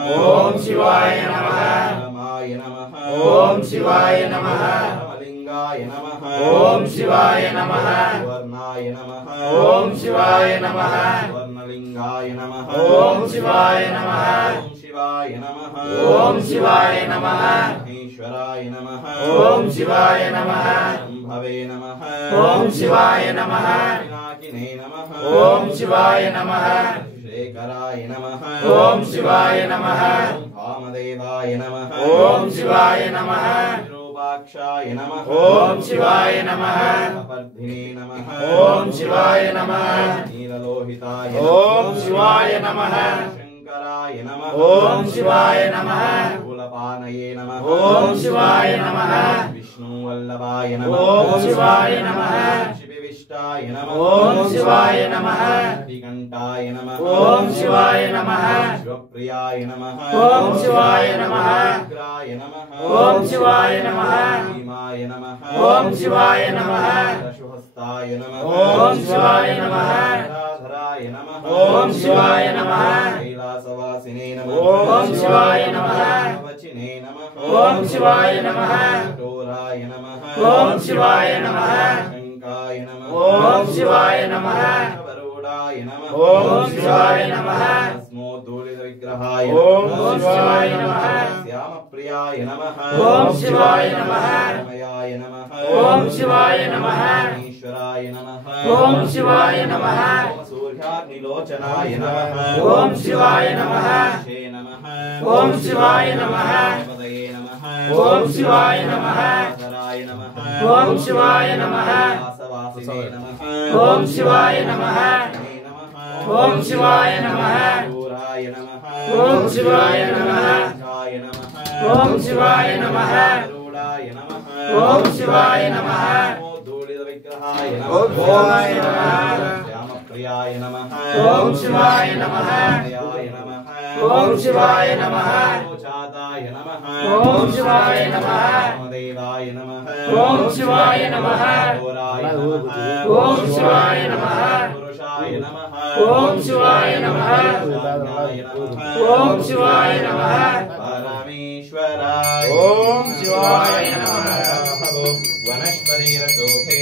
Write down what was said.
ओम शिवाय नमः। रामाय नमः। ओम शिवाय नमः। रामलिंगाय नमः। ओम शिवाय नमः। वर्णाय नमः। ओम शिवाय नमः। वर्णलिंगाय नमः। ओम शिवाय नमः। ओम शिवाय नमः। ओम शिवाय नमः। ईश्वराय नमः। ओम शिवाय नमः। शंभवे नमः। ओम शिवाय नमः। पिनाकिने नमः। ओम शिवाय नमः। शेखराय नमः। ओम शिवाय नमः। वामदेवाय नमः। ओम शिवाय नमः। विरूपाक्षाय नमः। ओम शिवाय नमः। अपर्धिने नमः। ओम शिवाय नमः। नीललोहिताय ओम शिवाय नमः। शंकराय नमः। ओम शिवाय नमः। शूलपानये नमः। ओम शिवाय नमः। विष्णुवल्लभाय नमः। ओम शिवाय नमः। शिविविष्टाय नमः। ओम शिवाय नमः। श्रीकंठाय नमः। ओम शिवाय नमः। शिवप्रियाय नमः। ओम शिवाय नमः। उग्राय नमः। ओम शिवाय नमः। भीमाय नमः। ओम शिवाय नमः। परशुहस्ताय नमः। ओम शिवाय नमः। धराधराय नमः। ओम शिवाय नमः। कैलासवासिने नमः। ओम शिवाय नमः। वचिने नमः। ओम शिवाय नमः। कठोराय नमः। ओम शिवाय नमः। शंकाय नमः। ओम शिवाय नमः। वरुडाय नमः। ओम शिवाय नमः। भस्मोद्धूलितविग्रहाय ओम नमः। शिवाय नमः। श्यामप्रियाय नमः। ओम शिवाय नमः। रमयाय नमः। ओम शिवाय नमः। ईश्वराय नमः। ओम शिवाय नमः। ओम सूर्याग्निलोचनाय नमः। ओम शिवाय नमः। शे नमः। ओम शिवाय नमः। पदये नमः। ओम शिवाय नमः। धराय नमः। ओम शिवाय नमः। वासवासिने नमः। ओम शिवाय नमः। हे नमः। ओम शिवाय नमः। दूराय नमः। ओम शिवाय नमः। जाय नमः। ओम शिवाय नमः। गरुडाय नमः। ओम शिवाय नमः। धूलितविग्रहाय ओम शिवाय नमः। श्यामप्रियाय नमः। ओम शिवाय नमः। रमयाय नमः। ओम शिवाय नमः। चाताय नमः। ओम शिवाय नमः। वामदेवाय नमः। ओम शिवाय नमः। घोराय नमः। ओम शिवाय नमः। पुरुषाय नमः। ओम शिवाय नमः। ज्ञानाय नमः। ओम शिवाय नमः। परमेश्वराय ओम शिवाय नमः। वनस्पतिरशोभे